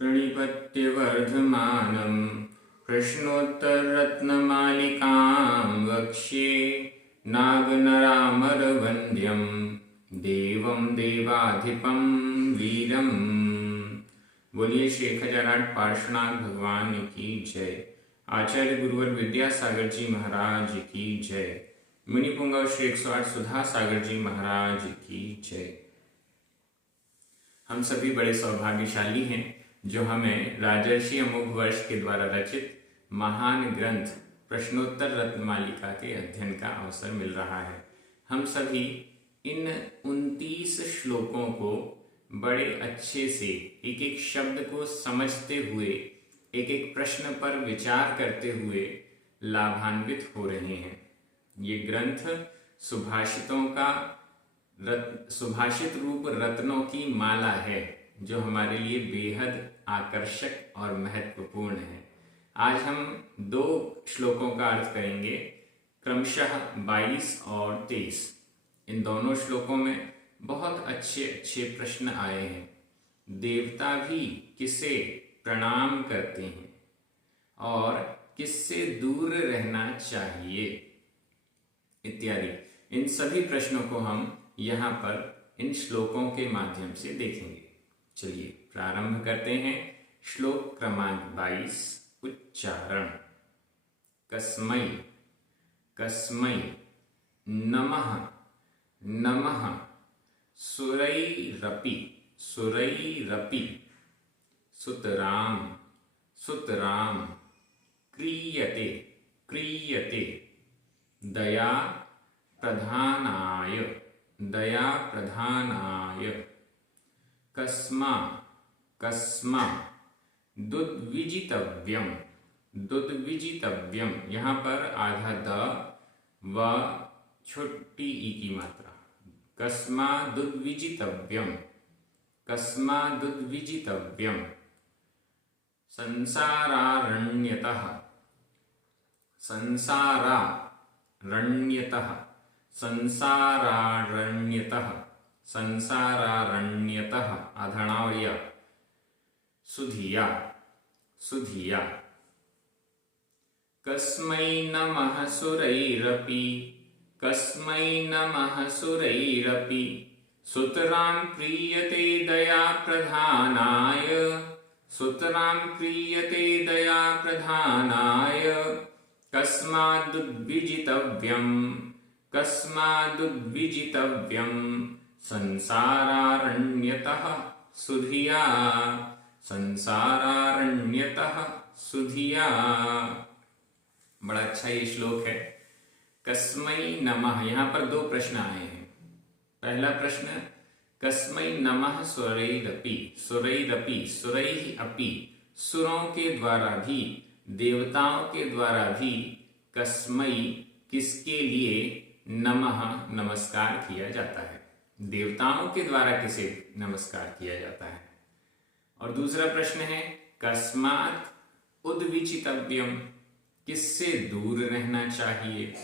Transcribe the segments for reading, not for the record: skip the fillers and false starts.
प्रणिपत्यवर्धमानं प्रश्नोत्तररत्नमालिकां वक्ष्ये नागनरामरवन्द्यं देवं देवाधिपं वीरम्। बोलिए श्री 1008 पार्श्वनाथ भगवान की जय। आचार्य गुरुवर विद्यासागर जी महाराज की जय। मुनिपुंगव श्री 108 सुधा सागर जी महाराज की जय। हम सभी बड़े सौभाग्यशाली हैं जो हमें राजर्षि अमोघ वर्ष के द्वारा रचित महान ग्रंथ प्रश्नोत्तर रत्नमालिका के अध्ययन का अवसर मिल रहा है। हम सभी इन 29 श्लोकों को बड़े अच्छे से एक एक शब्द को समझते हुए एक एक प्रश्न पर विचार करते हुए लाभान्वित हो रहे हैं। ये ग्रंथ सुभाषितों का सुभाषित रूप रत्नों की माला है जो हमारे लिए बेहद आकर्षक और महत्वपूर्ण है। आज हम 2 श्लोकों का अर्थ करेंगे, क्रमशः 22 और 23। इन दोनों श्लोकों में बहुत अच्छे अच्छे प्रश्न आए हैं। देवता भी किसे प्रणाम करते हैं और किससे दूर रहना चाहिए इत्यादि। इन सभी प्रश्नों को हम यहाँ पर इन श्लोकों के माध्यम से देखेंगे। चलिए प्रारंभ करते हैं। श्लोक क्रमांक 22। उच्चारण। कस्मै कस्मै नमः नमः सुरैरपि सुरैरपि सुतरां सुतरां क्रियते क्रियते दया प्रधानाय दया प्रधानाय कस्मा कस्मा दुद्विजितव्यम दुद्विजितव्यम। यहाँ पर आधा द व छोटी ई की मात्रा। कस्मा दुद्विजितव्यम कस्मा दुद्विजितव्यम। संसारारण्यतः संसारारण्यतः संसारारण्यतः संसारारण्यतः आधणावर्य सुधिया सुधिया। कस्मै नमः सुरैरपि कस्मै नमः सुरैरपि सुतरां क्रियते दया प्रधानाय सुतरां क्रियते दया प्रधानाय कस्मादुद्विजितव्यं कस्मादुद्विजितव्यं संसारारण्यतः सुधिया संसारारण्यतः सुधिया। बड़ा अच्छा ये श्लोक है। कस्मै नमः, यहाँ पर 2 प्रश्न आए हैं। पहला प्रश्न, कस्मै नमः सुरैरपि सुरैरपि सुरैः अपि सुरों के द्वारा भी देवताओं के द्वारा भी कस्मै किसके लिए नमः नमस्कार किया जाता है। देवताओं के द्वारा किसे नमस्कार किया जाता है। और दूसरा प्रश्न है कस्मात् उद्विजितव्यम किससे दूर रहना चाहिए।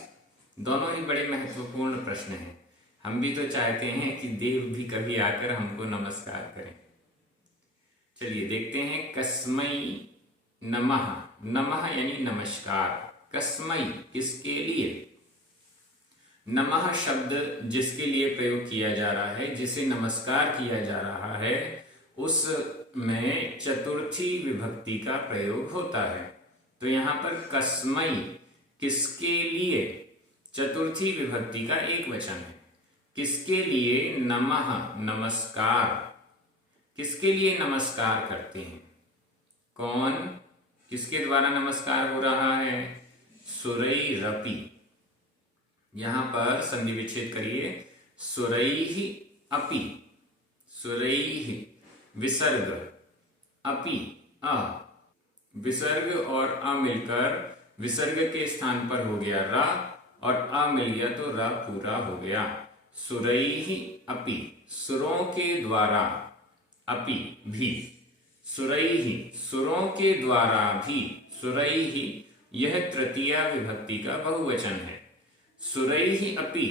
दोनों ही बड़े महत्वपूर्ण प्रश्न हैं। हम भी तो चाहते हैं कि देव भी कभी आकर हमको नमस्कार करें। चलिए देखते हैं। कस्मै नमः, नमः यानी नमस्कार। कस्मै किसके लिए। नमः शब्द जिसके लिए प्रयोग किया जा रहा है, जिसे नमस्कार किया जा रहा है, उसमें चतुर्थी विभक्ति का प्रयोग होता है। तो यहाँ पर कस्मै किसके लिए चतुर्थी विभक्ति का एक वचन है। किसके लिए नमः नमस्कार, किसके लिए नमस्कार करते हैं। कौन, किसके द्वारा नमस्कार हो रहा है। सुरैरपि, यहां पर संधि विच्छेद करिए। सुरैः अपि, सुरैः विसर्ग, अपि अ, विसर्ग और अ मिलकर विसर्ग के स्थान पर हो गया र, और अ मिल गया तो र पूरा हो गया। सुरैः अपि सुरों के द्वारा, अपि भी, सुरैः सुरों के द्वारा भी। सुरैः यह तृतीया विभक्ति का बहुवचन है। सुरैः अपि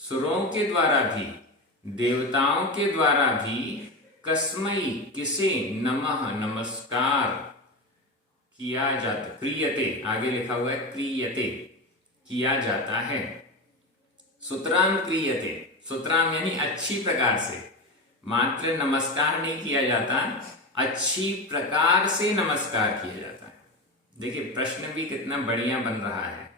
सुरों के द्वारा भी, देवताओं के द्वारा भी कस्मै किसे नमः नमस्कार किया जाता, क्रियते आगे लिखा हुआ है क्रियते किया जाता है। सुतराम क्रियते, सुतराम यानी अच्छी प्रकार से, मात्र नमस्कार नहीं किया जाता, अच्छी प्रकार से नमस्कार किया जाता है। देखिए प्रश्न भी कितना बढ़िया बन रहा है।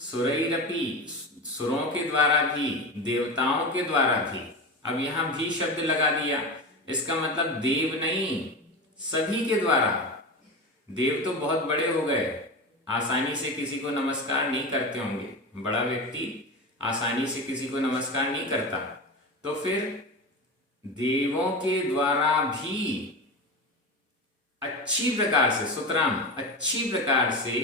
सुरैरपि, सुरों के द्वारा भी, देवताओं के द्वारा भी, अब यहां भी शब्द लगा दिया, इसका मतलब देव नहीं, सभी के द्वारा। देव तो बहुत बड़े हो गए, आसानी से किसी को नमस्कार नहीं करते होंगे, बड़ा व्यक्ति आसानी से किसी को नमस्कार नहीं करता, तो फिर देवों के द्वारा भी अच्छी प्रकार से, सुतराम अच्छी प्रकार से,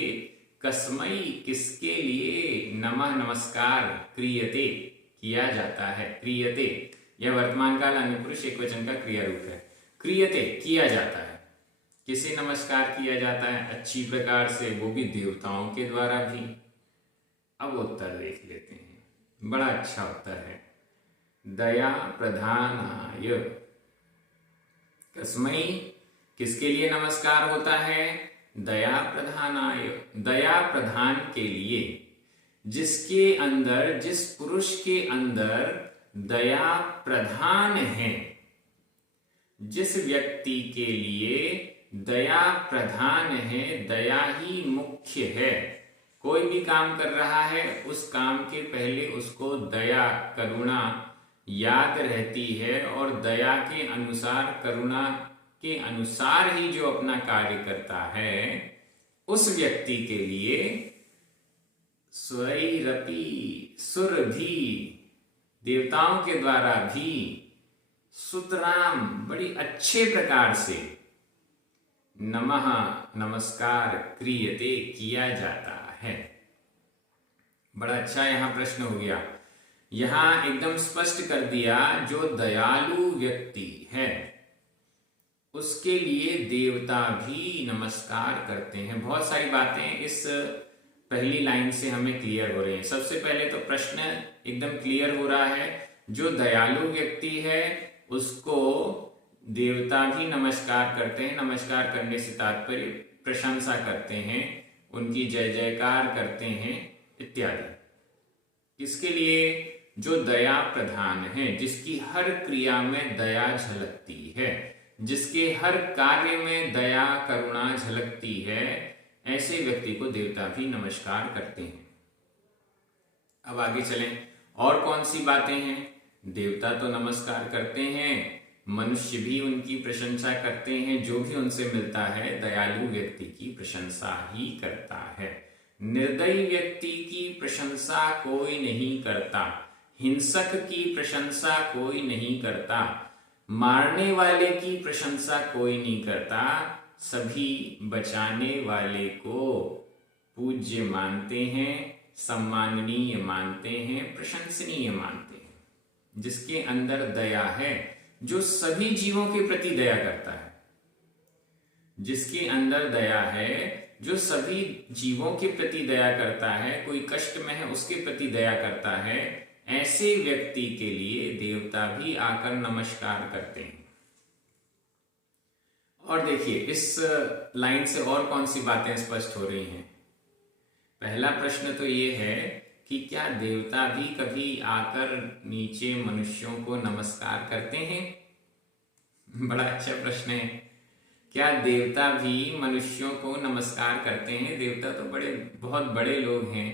कस्मै किसके लिए, नमः नमस्कार क्रियते किया जाता है। क्रियते यह वर्तमान काल अनुपुरुष एकवचन का क्रिया रूप है। क्रियते किया जाता है, किसे नमस्कार किया जाता है, अच्छी प्रकार से, वो भी देवताओं के द्वारा भी। अब उत्तर देख लेते हैं, बड़ा अच्छा उत्तर है। दया प्रधानाय, कस्मै किसके लिए नमस्कार होता है, दया प्रधानाय, दया प्रधान के लिए, जिसके अंदर, जिस पुरुष के अंदर दया प्रधान है, जिस व्यक्ति के लिए दया प्रधान है, दया ही मुख्य है, कोई भी काम कर रहा है उस काम के पहले उसको दया करुणा याद रहती है, और दया के अनुसार, करुणा के अनुसार ही जो अपना कार्य करता है, उस व्यक्ति के लिए सुरैरपि, सुर भी, देवताओं के द्वारा भी, सुतराम बड़ी अच्छे प्रकार से, नमः नमस्कार क्रियते किया जाता है। बड़ा अच्छा यहां प्रश्न हो गया, यहां एकदम स्पष्ट कर दिया, जो दयालु व्यक्ति है उसके लिए देवता भी नमस्कार करते हैं। बहुत सारी बातें इस पहली लाइन से हमें क्लियर हो रही हैं। सबसे पहले तो प्रश्न एकदम क्लियर हो रहा है, जो दयालु व्यक्ति है उसको देवता भी नमस्कार करते हैं। नमस्कार करने से तात्पर्य प्रशंसा करते हैं, उनकी जय जयकार करते हैं इत्यादि। इसके लिए जो दया प्रधान है, जिसकी हर क्रिया में दया झलकती है, जिसके हर कार्य में दया करुणा झलकती है, ऐसे व्यक्ति को देवता भी नमस्कार करते हैं। अब आगे चलें, और कौन सी बातें हैं। देवता तो नमस्कार करते हैं, मनुष्य भी उनकी प्रशंसा करते हैं, जो भी उनसे मिलता है दयालु व्यक्ति की प्रशंसा ही करता है। निर्दयी व्यक्ति की प्रशंसा कोई नहीं करता, हिंसक की प्रशंसा कोई नहीं करता, मारने वाले की प्रशंसा कोई नहीं करता, सभी बचाने वाले को पूज्य मानते हैं, सम्माननीय मानते हैं, प्रशंसनीय मानते हैं। जिसके अंदर दया है, जो सभी जीवों के प्रति दया करता है, जिसके अंदर दया है, जो सभी जीवों के प्रति दया करता है, कोई कष्ट में है उसके प्रति दया करता है, ऐसे व्यक्ति के लिए देवता भी आकर नमस्कार करते हैं। और देखिए इस लाइन से और कौन सी बातें स्पष्ट हो रही हैं। पहला प्रश्न तो ये है कि क्या देवता भी कभी आकर नीचे मनुष्यों को नमस्कार करते हैं। बड़ा अच्छा प्रश्न है, क्या देवता भी मनुष्यों को नमस्कार करते हैं। देवता तो बहुत बड़े लोग हैं,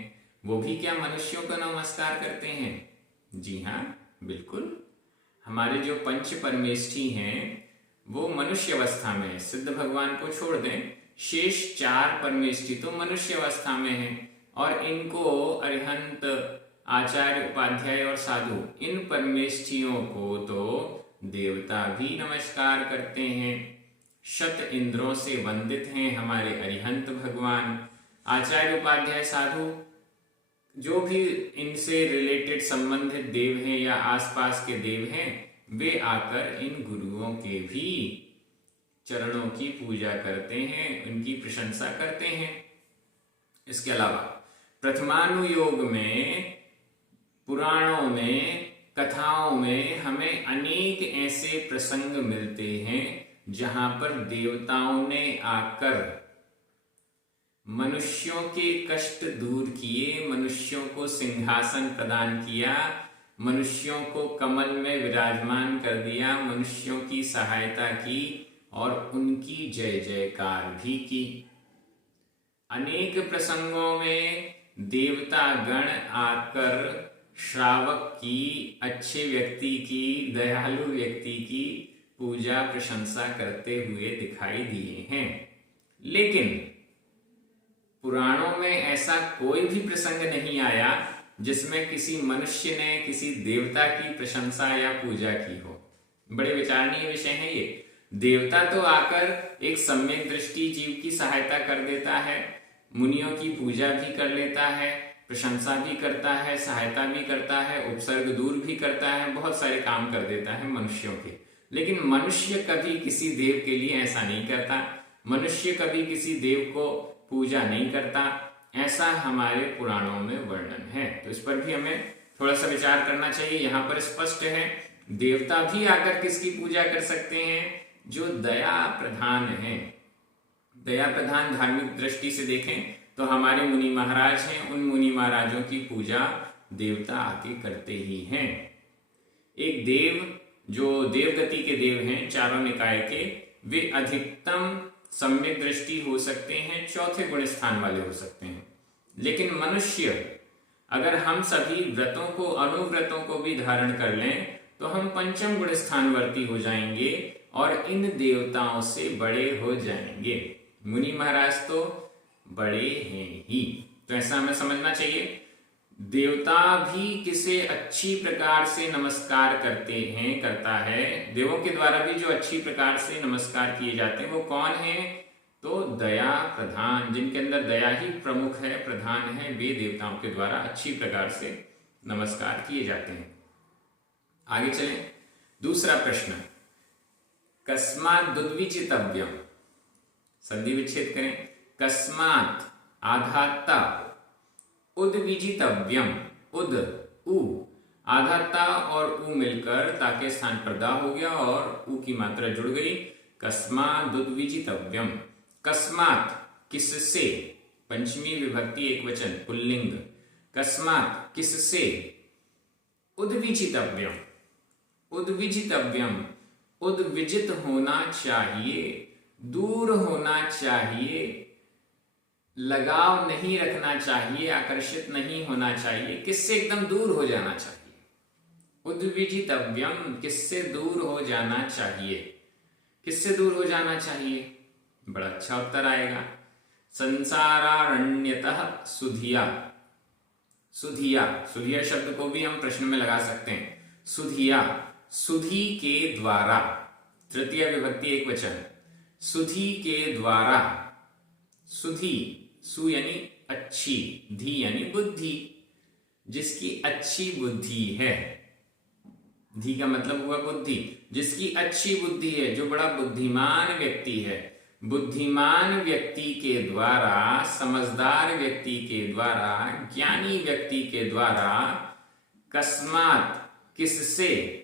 वो भी क्या मनुष्यों को नमस्कार करते हैं। जी हाँ, बिल्कुल। हमारे जो पंच परमेष्ठी हैं वो मनुष्य अवस्था में है। सिद्ध भगवान को छोड़ दें, शेष 4 परमेष्ठी तो मनुष्य अवस्था में हैं, और इनको अरिहंत, आचार्य, उपाध्याय और साधु, इन परमेष्ठियों को तो देवता भी नमस्कार करते हैं। शत इंद्रों से वंदित हैं हमारे अरिहंत भगवान। आचार्य, उपाध्याय, साधु, जो भी इनसे रिलेटेड संबंधित देव हैं या आसपास के देव हैं, वे आकर इन गुरुओं के भी चरणों की पूजा करते हैं, उनकी प्रशंसा करते हैं। इसके अलावा प्रथमानुयोग में, पुराणों में कथाओं में हमें अनेक ऐसे प्रसंग मिलते हैं जहां पर देवताओं ने आकर मनुष्यों के कष्ट दूर किए, मनुष्यों को सिंहासन प्रदान किया, मनुष्यों को कमल में विराजमान कर दिया, मनुष्यों की सहायता की और उनकी जय जयकार भी की। अनेक प्रसंगों में देवता गण आकर श्रावक की, अच्छे व्यक्ति की, दयालु व्यक्ति की पूजा प्रशंसा करते हुए दिखाई दिए हैं। लेकिन पुराणों में ऐसा कोई भी प्रसंग नहीं आया जिसमें किसी मनुष्य ने किसी देवता की प्रशंसा या पूजा की हो। बड़े विचारणीय विषय है ये। देवता तो आकर एक सम्यक दृष्टि जीव की सहायता कर देता है, मुनियों की पूजा भी कर लेता है, प्रशंसा भी करता है, सहायता भी करता है, उपसर्ग दूर भी करता है, बहुत सारे काम कर देता है मनुष्यों के। लेकिन मनुष्य कभी किसी देव के लिए ऐसा नहीं करता, मनुष्य कभी किसी देव को पूजा नहीं करता, ऐसा हमारे पुराणों में वर्णन है। तो इस पर भी हमें थोड़ा सा विचार करना चाहिए। यहाँ पर स्पष्ट है, देवता भी आकर किसकी पूजा कर सकते हैं? जो दया प्रधान है। दया प्रधान धार्मिक दृष्टि से देखें तो हमारे मुनि महाराज हैं, उन मुनि महाराजों की पूजा देवता आके करते ही हैं। एक देव जो देवगति के देव हैं, चारों निकाय के, वे अधिकतम सम्यक दृष्टि हो सकते हैं, चौथे गुण स्थान वाले हो सकते हैं। लेकिन मनुष्य, अगर हम सभी व्रतों को, अनुव्रतों को भी धारण कर लें तो हम पंचम गुण स्थानवर्ती हो जाएंगे और इन देवताओं से बड़े हो जाएंगे। मुनि महाराज तो बड़े हैं ही, तो ऐसा हमें समझना चाहिए। देवता भी किसे अच्छी प्रकार से नमस्कार करता है। देवों के द्वारा भी जो अच्छी प्रकार से नमस्कार किए जाते हैं वो कौन है? तो दया प्रधान, जिनके अंदर दया ही प्रमुख है, प्रधान है, वे देवताओं के द्वारा अच्छी प्रकार से नमस्कार किए जाते हैं। आगे चलें। दूसरा प्रश्न, कस्मात् दुद्विजितव्यम। संधि विच्छेद करें। कस्मात् आधाता उद्विजितव्यम। उद उ, आधाता और उ मिलकर ताके स्थान पर दा हो गया और उ की मात्रा जुड़ गई। कस्मात् उद्विजितव्यम। कस्मात् किससे, पंचमी विभक्ति एक वचन पुल्लिंग। कस्मात् किससे, उद्विजितव्यम। उद्विजितव्यम, उद्विजित होना चाहिए, दूर होना चाहिए, लगाव नहीं रखना चाहिए, आकर्षित नहीं होना चाहिए, किससे एकदम दूर हो जाना चाहिए। उद्विजितव्यम, किससे दूर हो जाना चाहिए। किससे दूर हो जाना चाहिए? बड़ा अच्छा उत्तर आएगा। संसारारण्यतः सुधिया। सुधिया, सुधिया शब्द को भी हम प्रश्न में लगा सकते हैं। सुधिया, सुधि के द्वारा, तृतीय विभक्ति एक वचन, सुधि के द्वारा। सुधि, सु यानी अच्छी, धी यानी बुद्धि, जिसकी अच्छी बुद्धि है। धी का मतलब हुआ बुद्धि, जिसकी अच्छी बुद्धि है, जो बड़ा बुद्धिमान व्यक्ति है। बुद्धिमान व्यक्ति के द्वारा, समझदार व्यक्ति के द्वारा, ज्ञानी व्यक्ति के द्वारा, कस्मात् किससे,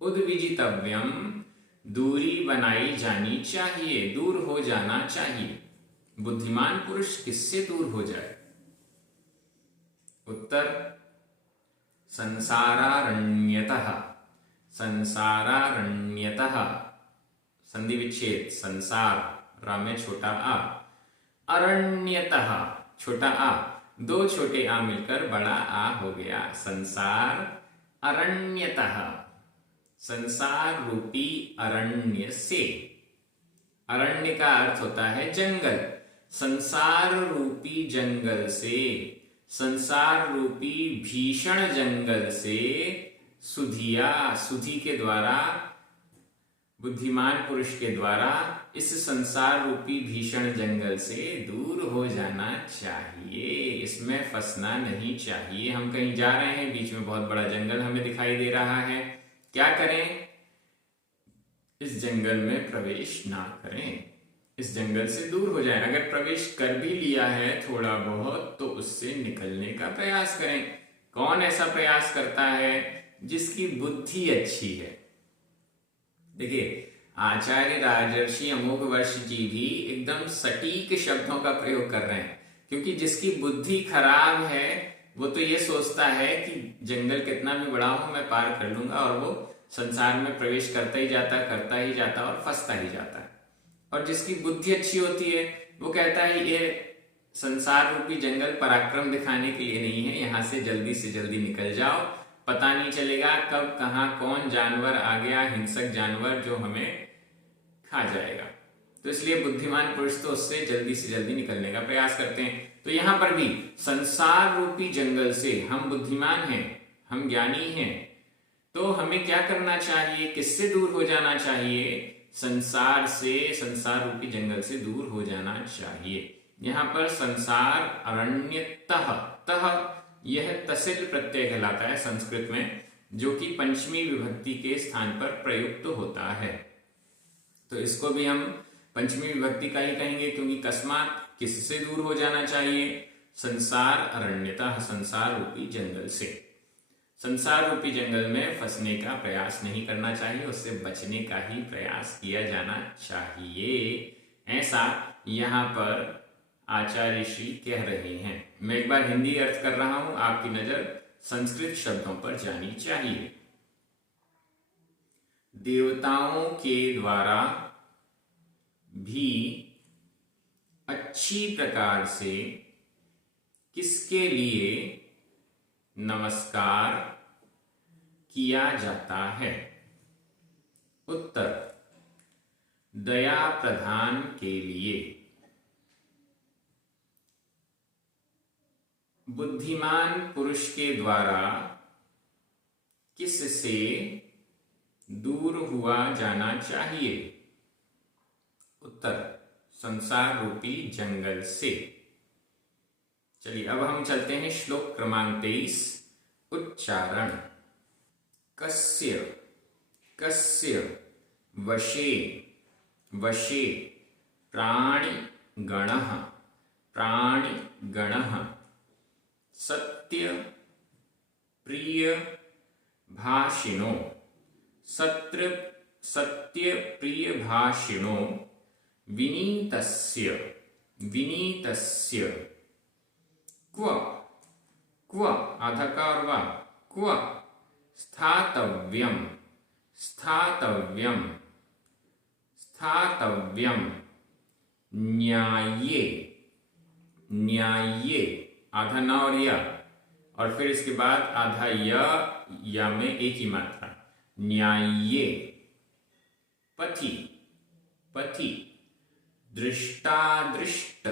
उद्विजितव्यम, दूरी बनाई जानी चाहिए, दूर हो जाना चाहिए। बुद्धिमान पुरुष किससे दूर हो जाए? उत्तर संसारारण्यतः। संसारारण्यतः, संधि विच्छेद, संसार, रा में छोटा आ, अरण्यतः, छोटा आ, दो छोटे आ मिलकर बड़ा आ हो गया। संसार अरण्यतः, संसार रूपी अरण्य से। अरण्य का अर्थ होता है जंगल। संसार रूपी जंगल से, संसार रूपी भीषण जंगल से सुधिया, सुधि के द्वारा, बुद्धिमान पुरुष के द्वारा इस संसार रूपी भीषण जंगल से दूर हो जाना चाहिए, इसमें फंसना नहीं चाहिए। हम कहीं जा रहे हैं, बीच में बहुत बड़ा जंगल हमें दिखाई दे रहा है, क्या करें? इस जंगल में प्रवेश ना करें, इस जंगल से दूर हो जाएं। अगर प्रवेश कर भी लिया है थोड़ा बहुत, तो उससे निकलने का प्रयास करें। कौन ऐसा प्रयास करता है? जिसकी बुद्धि अच्छी है। देखिए, आचार्य राजर्षि अमोघ वर्ष जी भी एकदम सटीक शब्दों का प्रयोग कर रहे हैं, क्योंकि जिसकी बुद्धि खराब है वो तो ये सोचता है कि जंगल कितना भी बड़ा हो मैं पार कर लूंगा, और वो संसार में प्रवेश करता ही जाता और फंसता ही जाता है। और जिसकी बुद्धि अच्छी होती है वो कहता है ये संसार रूपी जंगल पराक्रम दिखाने के लिए नहीं है, यहाँ से जल्दी निकल जाओ, पता नहीं चलेगा कब कहाँ कौन जानवर आ गया, हिंसक जानवर जो हमें खा जाएगा। तो इसलिए बुद्धिमान पुरुष तो उससे जल्दी निकलने का प्रयास करते हैं। तो यहाँ पर भी संसार रूपी जंगल से हम बुद्धिमान हैं, हम ज्ञानी हैं, तो हमें क्या करना चाहिए, किससे दूर हो जाना चाहिए? संसार से, संसार रूपी जंगल से दूर हो जाना चाहिए। यहाँ पर संसार अरण्यतः, तः यह तसिल प्रत्यय कहलाता है संस्कृत में, जो कि पंचमी विभक्ति के स्थान पर प्रयुक्त होता है। तो इसको भी हम पंचमी विभक्ति का ही कहेंगे, क्योंकि कस्मात किससे दूर हो जाना चाहिए? संसार अरण्यतः, संसार रूपी जंगल से। संसार रूपी जंगल में फंसने का प्रयास नहीं करना चाहिए, उससे बचने का ही प्रयास किया जाना चाहिए, ऐसा यहाँ पर आचार्य श्री कह रहे हैं। मैं एक बार हिंदी अर्थ कर रहा हूं, आपकी नजर संस्कृत शब्दों पर जानी चाहिए। देवताओं के द्वारा भी अच्छी प्रकार से किसके लिए नमस्कार किया जाता है? उत्तर, दया प्रधान के लिए। बुद्धिमान पुरुष के द्वारा किससे दूर हुआ जाना चाहिए? उत्तर, संसार रूपी जंगल से। चलिए अब हम चलते हैं श्लोक क्रमांक 23, उच्चारण। कस्य, कस्य वशे, वशे प्राणिगणः, प्राणिगणः सत्य प्रिय भाषिणो, सत्य प्रिय भाषिणो विनीतस्य, विनीतस्य क्व, क्व आधा का और वा, क्व स्थातव्यम, स्थातव्यम, स्थातव्यम न्याये, न्याये आधा न और या, और फिर इसके बाद आधा या में एक ही मात्रा, न्याये। पथि, पथि दृष्टादृष्ट,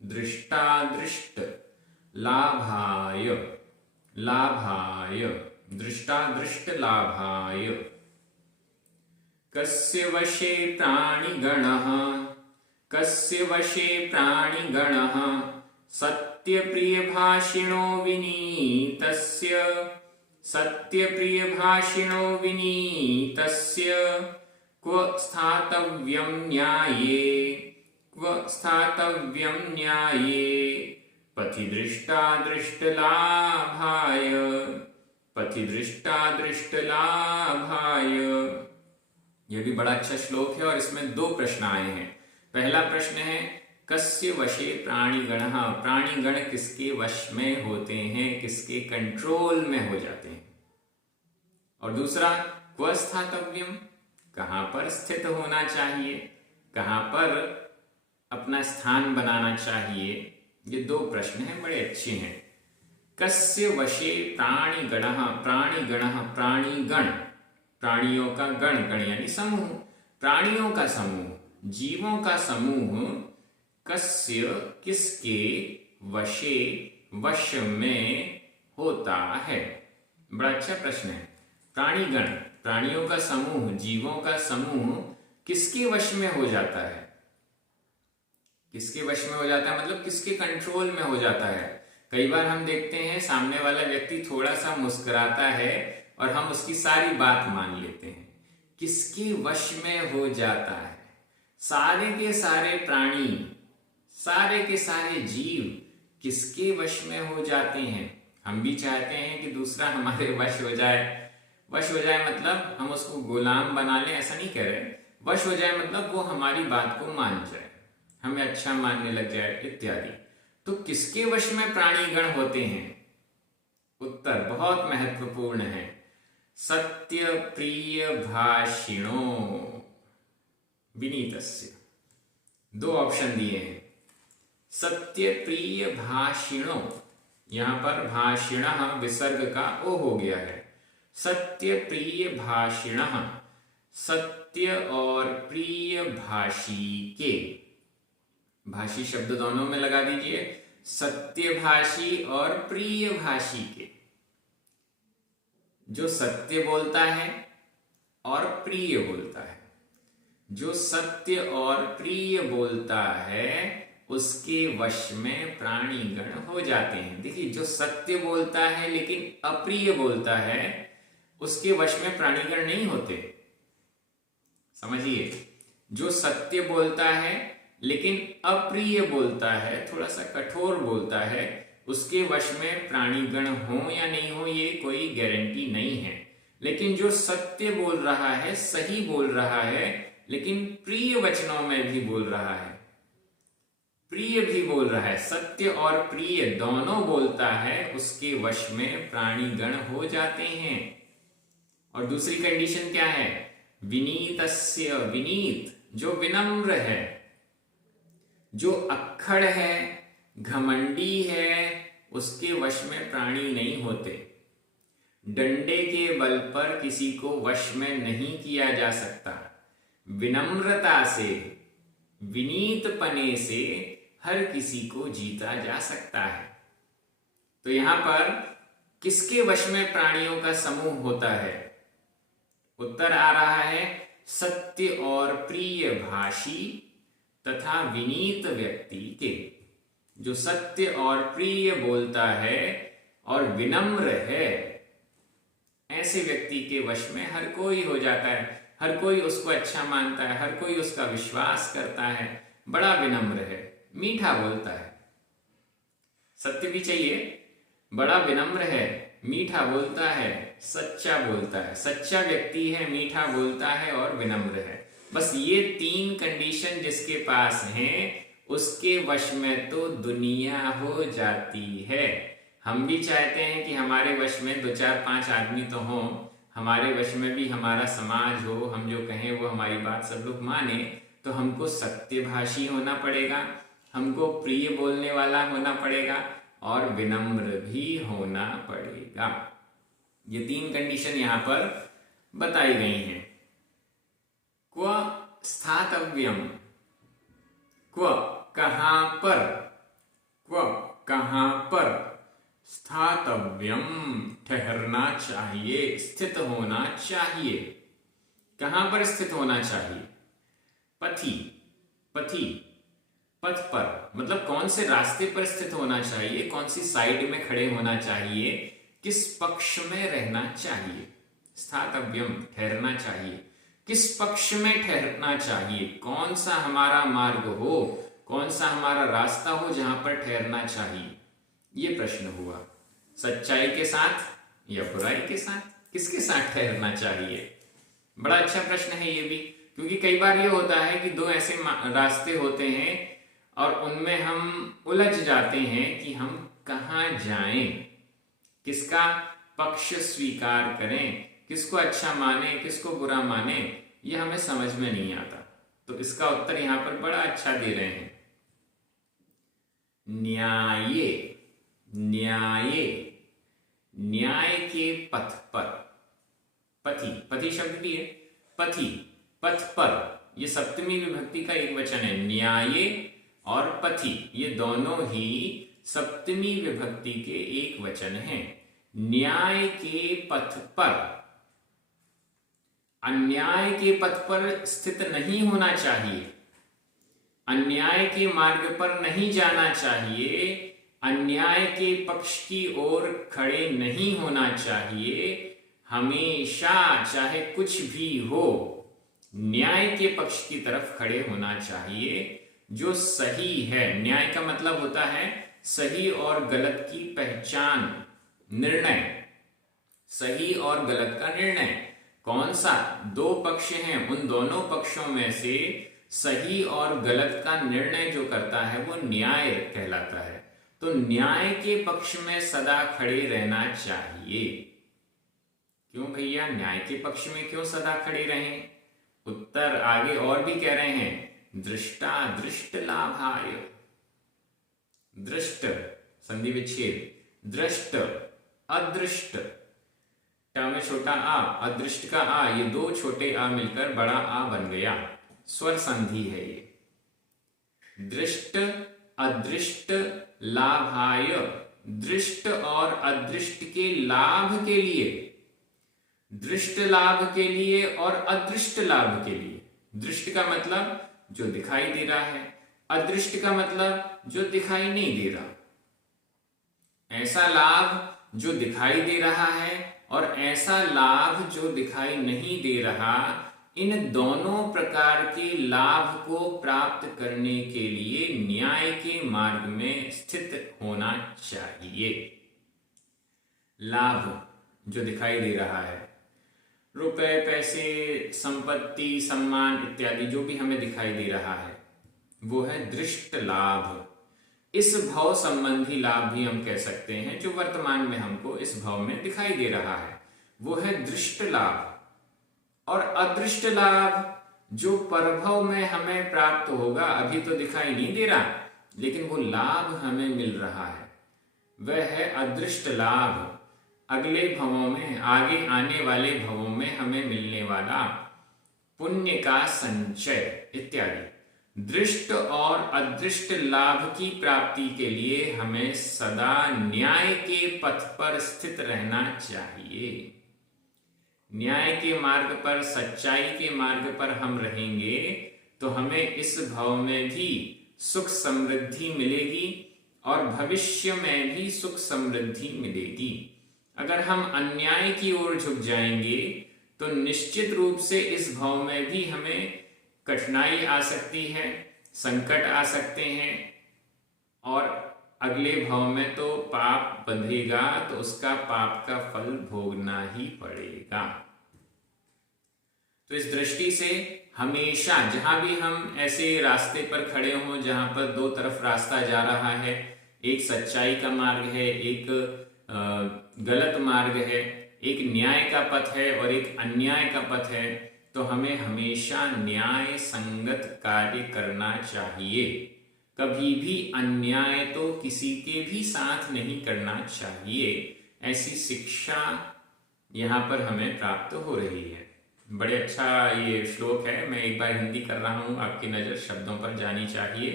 दृष्टादृष्ट लाभाय, लाभाय दृष्टादृष्ट लाभाय। कस्य वशे प्राणिगणः, कस्य वशे प्राणिगणः सत्य प्रिय भाषिणो विनीतस्य, सत्य प्रिय भाषिणो विनीतस्य क्व स्थातव्यं न्याये, क्व स्थातव्यं न्याये। पथि दृष्टादृष्ट लाभाय, पथि दृष्टादृष्ट लाभाय। यह भी बड़ा अच्छा श्लोक है और इसमें दो प्रश्न आए हैं। पहला प्रश्न है कस्य वशे प्राणिगणः, प्राणिगण किसके वश में होते हैं, किसके कंट्रोल में हो जाते हैं। और दूसरा क्व स्थातव्यम, कहां पर स्थित होना चाहिए, कहां पर अपना स्थान बनाना चाहिए। ये दो प्रश्न हैं, बड़े अच्छे हैं। कस्य वशे प्राणिगणः, प्राणिगणः प्राणिगण, प्राणियों का गण, गण यानी समूह, प्राणियों का समूह, जीवों का समूह। कस्य किसके वशे, वश में होता है। बड़ा अच्छा प्रश्न है। प्राणिगण, प्राणियों का समूह, जीवों का समूह किसके वश में हो जाता है, किसके वश में हो जाता है मतलब किसके कंट्रोल में हो जाता है। कई बार हम देखते हैं सामने वाला व्यक्ति थोड़ा सा मुस्कुराता है और हम उसकी सारी बात मान लेते हैं। किसके वश में हो जाता है? सारे के सारे प्राणी, सारे के सारे जीव किसके वश में हो जाते हैं? हम भी चाहते हैं कि दूसरा हमारे वश हो जाए, वश हो जाए मतलब हम उसको गुलाम बना लें, ऐसा नहीं कह रहे। वश हो जाए मतलब वो हमारी बात को मान जाए, हमें अच्छा मानने लग जाए इत्यादि। तो किसके वश में प्राणी गण होते हैं? उत्तर बहुत महत्वपूर्ण है, सत्य प्रिय भाषिणो विनीतस्य। दो ऑप्शन दिए हैं, सत्य प्रिय भाषिणो, यहां पर भाषिणः विसर्ग का ओ हो गया है, सत्य प्रिय भाषिणः, सत्य और प्रिय भाषी के, भाषी शब्द दोनों में लगा दीजिए, सत्य भाषी और प्रिय भाषी के। जो सत्य बोलता है और प्रिय बोलता है, जो सत्य और प्रिय बोलता है उसके वश में प्राणीगण हो जाते हैं। देखिए, जो सत्य बोलता है लेकिन अप्रिय बोलता है उसके वश में प्राणीगण नहीं होते। समझिए, जो सत्य बोलता है लेकिन अप्रिय बोलता है, थोड़ा सा कठोर बोलता है, उसके वश में प्राणीगण हो या नहीं हो ये कोई गारंटी नहीं है। लेकिन जो सत्य बोल रहा है, सही बोल रहा है, लेकिन प्रिय वचनों में भी बोल रहा है, प्रिय भी बोल रहा है, सत्य और प्रिय दोनों बोलता है, उसके वश में प्राणीगण हो जाते हैं। और दूसरी कंडीशन क्या है? विनीतस्य, विनीत जो विनम्र है, जो अक्खड़ है, घमंडी है, उसके वश में प्राणी नहीं होते। डंडे के बल पर किसी को वश में नहीं किया जा सकता। विनम्रता से, विनीतपने से हर किसी को जीता जा सकता है। तो यहां पर किसके वश में प्राणियों का समूह होता है? उत्तर आ रहा है सत्य और प्रिय भाषी तथा विनीत व्यक्ति के। जो सत्य और प्रिय बोलता है और विनम्र है, ऐसे व्यक्ति के वश में हर कोई हो जाता है, हर कोई उसको अच्छा मानता है, हर कोई उसका विश्वास करता है, बड़ा विनम्र है, मीठा बोलता है। सत्य भी चाहिए, बड़ा विनम्र है, मीठा बोलता है, सच्चा बोलता है, सच्चा व्यक्ति है, मीठा बोलता है और विनम्र है। बस ये तीन कंडीशन जिसके पास हैं उसके वश में तो दुनिया हो जाती है। हम भी चाहते हैं कि हमारे वश में 2-4-5 आदमी तो हों, हमारे वश में भी हमारा समाज हो, हम जो कहें वो हमारी बात सब लोग माने। तो हमको सत्यभाषी होना पड़ेगा, हमको प्रिय बोलने वाला होना पड़ेगा और विनम्र भी होना पड़ेगा। ये तीन कंडीशन यहां पर बताई गई हैं। क्व स्थातव्यम, क्व कहां पर, क्व कहां पर, स्थातव्यम ठहरना चाहिए, स्थित होना चाहिए। कहां पर स्थित होना चाहिए? पथि, पथि पथ पर, मतलब कौन से रास्ते पर स्थित होना चाहिए, कौन सी साइड में खड़े होना चाहिए, किस पक्ष में रहना चाहिए। स्थातव्यम ठहरना चाहिए, किस पक्ष में ठहरना चाहिए, कौन सा हमारा मार्ग हो, कौन सा हमारा रास्ता हो जहां पर ठहरना चाहिए, ये प्रश्न हुआ। सच्चाई के साथ या बुराई के साथ, किसके साथ ठहरना चाहिए? बड़ा अच्छा प्रश्न है ये भी, क्योंकि कई बार ये होता है कि दो ऐसे रास्ते होते हैं और उनमें हम उलझ जाते हैं कि हम कहाँ जाएं, किसका पक्ष स्वीकार करें, किसको अच्छा माने, किसको बुरा माने, ये हमें समझ में नहीं आता। तो इसका उत्तर यहां पर बड़ा अच्छा दे रहे हैं, न्याये, न्याये, न्याय के पथ पर। पथि, पथि शब्द भी है, पथि पथ पर, ये सप्तमी विभक्ति का एक वचन है। न्याये और पथि ये दोनों ही सप्तमी विभक्ति के एक वचन हैं। न्याय के पथ पर, अन्याय के पथ पर स्थित नहीं होना चाहिए, अन्याय के मार्ग पर नहीं जाना चाहिए, अन्याय के पक्ष की ओर खड़े नहीं होना चाहिए। हमेशा चाहे कुछ भी हो, न्याय के पक्ष की तरफ खड़े होना चाहिए, जो सही है। न्याय का मतलब होता है सही और गलत की पहचान, निर्णय। सही और गलत का निर्णय। कौन सा? दो पक्ष हैं, उन दोनों पक्षों में से सही और गलत का निर्णय जो करता है वो न्याय कहलाता है। तो न्याय के पक्ष में सदा खड़े रहना चाहिए। क्यों भैया, न्याय के पक्ष में क्यों सदा खड़े रहें? उत्तर आगे और भी कह रहे हैं, दृष्टा दृष्ट लाभाय। दृष्ट संधि विच्छेद, दृष्ट अदृष्ट, ट में छोटा आ, अदृष्ट का आ, ये दो छोटे आ मिलकर बड़ा आ बन गया, स्वर संधि है ये। दृष्ट अदृष्ट लाभाय, दृष्ट और अदृष्ट के लाभ के लिए, दृष्ट लाभ के लिए और अदृष्ट लाभ के लिए। दृष्ट का मतलब जो दिखाई दे रहा है, अदृष्ट का मतलब जो दिखाई नहीं दे रहा। ऐसा लाभ जो दिखाई दे रहा है और ऐसा लाभ जो दिखाई नहीं दे रहा, इन दोनों प्रकार के लाभ को प्राप्त करने के लिए न्याय के मार्ग में स्थित होना चाहिए। लाभ जो दिखाई दे रहा है, रुपए, पैसे, संपत्ति, सम्मान इत्यादि जो भी हमें दिखाई दे रहा है वो है दृष्ट लाभ। इस भाव संबंधी लाभ भी हम कह सकते हैं, जो वर्तमान में हमको इस भाव में दिखाई दे रहा है वो है दृष्ट लाभ। और अदृष्ट लाभ जो परभव में हमें प्राप्त होगा, अभी तो दिखाई नहीं दे रहा लेकिन वो लाभ हमें मिल रहा है, वह है अदृष्ट लाभ। अगले भवों में, आगे आने वाले भवों में हमें मिलने वाला पुण्य का संचय इत्यादि। दृष्ट और अदृष्ट लाभ की प्राप्ति के लिए हमें सदा न्याय के पथ पर स्थित रहना चाहिए। न्याय के मार्ग पर, सच्चाई के मार्ग पर हम रहेंगे तो हमें इस भाव में भी सुख समृद्धि मिलेगी और भविष्य में भी सुख समृद्धि मिलेगी। अगर हम अन्याय की ओर झुक जाएंगे तो निश्चित रूप से इस भाव में भी हमें कठिनाई आ सकती है, संकट आ सकते हैं और अगले भाव में तो पाप बंधेगा तो उसका पाप का फल भोगना ही पड़ेगा। तो इस दृष्टि से हमेशा जहां भी हम ऐसे रास्ते पर खड़े हों जहां पर दो तरफ रास्ता जा रहा है, एक सच्चाई का मार्ग है, एक गलत मार्ग है, एक न्याय का पथ है और एक अन्याय का पथ है, तो हमें हमेशा न्याय संगत कार्य करना चाहिए। कभी भी अन्याय तो किसी के भी साथ नहीं करना चाहिए। ऐसी शिक्षा यहाँ पर हमें प्राप्त हो रही है। बड़े अच्छा ये श्लोक है, मैं एक बार हिंदी कर रहा हूं, आपकी नजर शब्दों पर जानी चाहिए।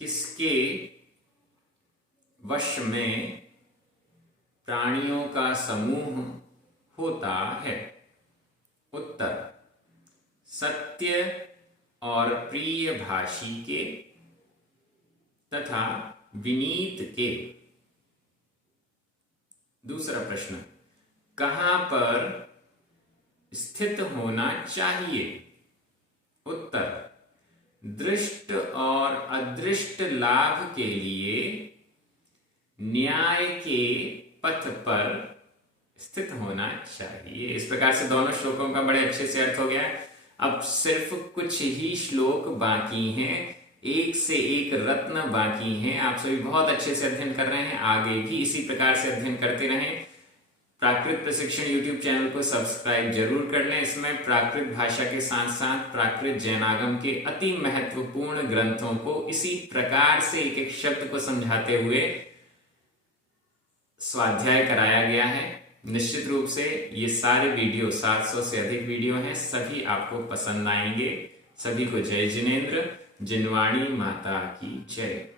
किसके वश में प्राणियों का समूह होता है? उत्तर, सत्य और प्रिय भाषी के तथा विनीत के। दूसरा प्रश्न, कहां पर स्थित होना चाहिए? उत्तर, दृष्ट और अदृष्ट लाभ के लिए न्याय के पथ पर स्थित होना चाहिए। इस प्रकार से दोनों श्लोकों का बड़े अच्छे से अर्थ हो गया। अब सिर्फ कुछ ही श्लोक बाकी हैं, एक से एक रत्न बाकी हैं। आप सभी बहुत अच्छे से अध्ययन कर रहे हैं, आगे भी इसी प्रकार से अध्ययन करते रहें। प्राकृत प्रशिक्षण यूट्यूब चैनल को सब्सक्राइब जरूर कर लें। इसमें प्राकृत भाषा के साथ साथ प्राकृत जैनागम के अति महत्वपूर्ण ग्रंथों को इसी प्रकार से एक एक शब्द को समझाते हुए स्वाध्याय कराया गया है। निश्चित रूप से ये सारे वीडियो, 700 से अधिक वीडियो हैं, सभी आपको पसंद आएंगे। सभी को जय जिनेंद्र। जिनवाणी माता की जय।